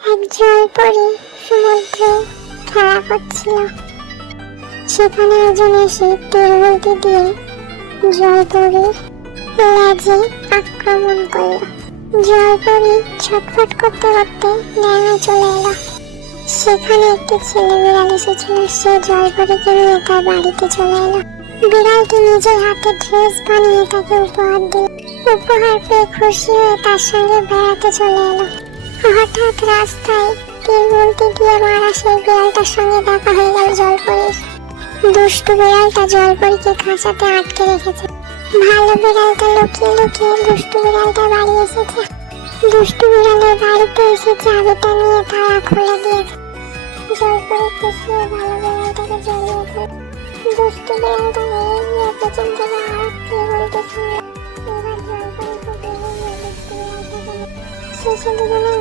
এক জলপরি সমুদ্রে খেলা করছিল। সেখানে একজন এসে তীরবর্তী দিয়ে জলপরির লেজে আক্রমণ করল। জলপরি ছটফট করতে করতে নেমে চলে এলো। সেখানে একটি ছেলে বিড়াল এসেছিল। সে জলপরিকে নিয়ে তার বাড়িতে চলে এলো। বিড়ালটি নিজের হাতে ড্রেস বানিয়ে তাকে উপহার দিল। উপহার পেয়ে খুশি হয়ে তার সঙ্গে বেড়াতে চলে এলো। হঠাৎ রাস্তায় তীরবর্তী দিয়ে মারা সেই বিড়ালটার সঙ্গে দেখা হয়ে গেল জলপরির। দুষ্টু বিড়ালটা জলপরিকে খাঁচাতে আটকে রেখেছে। ভালো বিড়ালটা লুকিয়ে লুকিয়ে দুষ্টু বিড়ালটার বাড়ি এসেছে। দুষ্টু বিড়ালের বাড়িতে এসে চাবিটা নিয়ে তালা খুলে দিয়েছে। জলপরি খুশি হয়ে ভালো বিড়ালটাকে জড়িয়ে ধরে দুষ্টু বিড়ালটা রেগে গিয়ে পেছন থেকে আওয়াজ দিয়ে বলতে শুনল। এবার জলপরি খুব রেগে গিয়ে দুষ্টু বিড়ালটাকে শেষে দুজনে